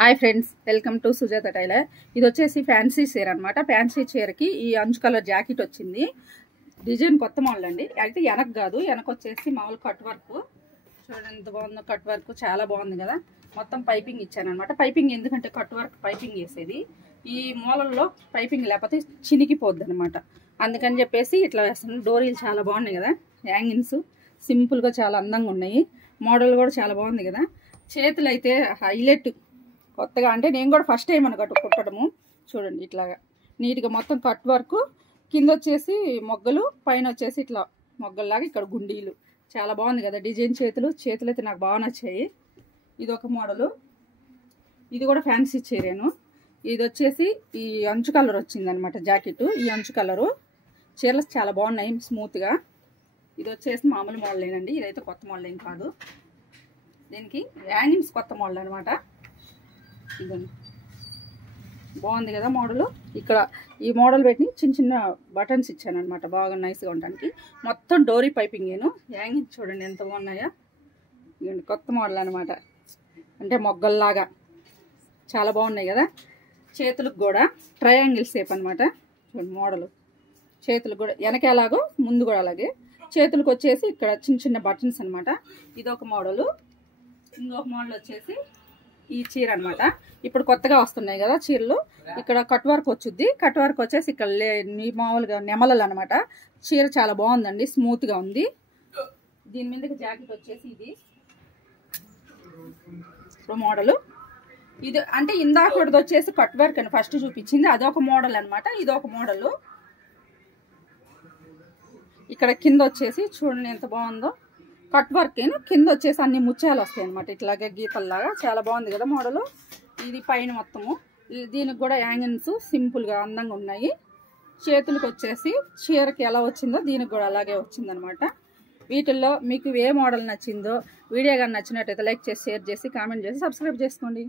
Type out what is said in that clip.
Hi friends, welcome to Sujatha tailor. ఇది వచ్చేసి fancy చీర అనమాట. ఫ్యాన్సీ చీరకి ఈ అంచు కలర్ జాకెట్ వచ్చింది. డిజైన్ కొత్త మోడల్ అండి. అయితే వెనక కాదు, వెనక వచ్చేసి మామూలు కట్ వర్క్. చూడండి ఎంత బాగుందో, కట్ వర్క్ చాలా బాగుంది కదా. మొత్తం పైపింగ్ ఇచ్చాను అనమాట. పైపింగ్ ఎందుకంటే కట్ వర్క్ పైపింగ్ వేసేది, ఈ మూలల్లో పైపింగ్ లేకపోతే చినిగిపోద్ది అనమాట. అందుకని చెప్పేసి ఇట్లా వేస్తాను. డోరీలు చాలా బాగున్నాయి కదా, హ్యాంగింగ్స్ సింపుల్గా చాలా అందంగా ఉన్నాయి. మోడల్ కూడా చాలా బాగుంది కదా. చేతులు అయితే హైలైట్ కొత్తగా, అంటే నేను కూడా ఫస్ట్ టైం అనమాట కుట్టడము. చూడండి ఇట్లాగా నీట్గా మొత్తం కట్ వర్క్, కింద వచ్చేసి మొగ్గలు, పైన వచ్చేసి ఇట్లా మొగ్గల్లాగా ఇక్కడ గుండీలు. చాలా బాగుంది కదా డిజైన్. చేతులు అయితే నాకు బాగా నచ్చాయి. ఇది ఒక మోడలు. ఇది కూడా ఫ్యాన్సీ చీరేను. ఇది వచ్చేసి ఈ అంచు కలర్ వచ్చిందనమాట జాకెట్. ఈ అంచు కలరు చీరలు చాలా బాగున్నాయి స్మూత్గా. ఇది వచ్చేసి మామూలు మోడల్ ఏనండి, ఇదైతే కొత్త మోడల్ ఏం కాదు. దీనికి హ్యాంగింగ్స్ కొత్త మోడల్ అనమాట. ఇదండి బాగుంది కదా మోడల్. ఇక్కడ ఈ మోడల్ పెట్టి చిన్న చిన్న బటన్స్ ఇచ్చాను అనమాట, బాగా నైస్గా ఉండడానికి. మొత్తం డోరీ పైపింగ్ నేను. హ్యాంగింగ్ చూడండి ఎంత బాగున్నాయా. ఇదండి కొత్త మోడల్ అనమాట, అంటే మొగ్గల్లాగా చాలా బాగున్నాయి కదా. చేతులకు కూడా ట్రయాంగిల్ షేప్ అనమాట. చూడండి మోడల్. చేతులకు కూడా వెనక ఎలాగో ముందు కూడా అలాగే. చేతులకు వచ్చేసి ఇక్కడ చిన్న చిన్న బటన్స్ అనమాట. ఇదొక మోడలు. ఇంకొక మోడల్ వచ్చేసి ఈ చీర అనమాట. ఇప్పుడు కొత్తగా వస్తున్నాయి కదా చీరలు. ఇక్కడ కట్ వర్క్ వచ్చుద్ది. కట్ వర్క్ వచ్చేసి ఇక్కడ మామూలుగా నెమలలు అనమాట. చీర చాలా బాగుందండి, స్మూత్ గా ఉంది. దీని మీదకి జాకెట్ వచ్చేసి ఇది మోడల్. ఇది అంటే ఇందాకది వచ్చేసి కట్ వర్క్ అని ఫస్ట్ చూపించింది, అదొక మోడల్ అనమాట. ఇదొక మోడల్. ఇక్కడ కింద వచ్చేసి చూడండి ఎంత బాగుందో, కట్ వర్క్ కింద వచ్చేసి అన్ని ముత్యాలు వస్తాయి అనమాట, ఇట్లాగే గీతల్లాగా. చాలా బాగుంది కదా మోడల్. ఇది పైన మొత్తము. దీనికి కూడా హ్యాంగింగ్స్ సింపుల్ గా అందంగా ఉన్నాయి. చేతులకు వచ్చేసి చీరకి ఎలా వచ్చిందో దీనికి కూడా అలాగే వచ్చిందనమాట. వీటిల్లో మీకు ఏ మోడల్ నచ్చిందో, వీడియో కానీ నచ్చినట్టయితే లైక్ చేసి, షేర్ చేసి, కామెంట్ చేసి, సబ్స్క్రైబ్ చేసుకోండి.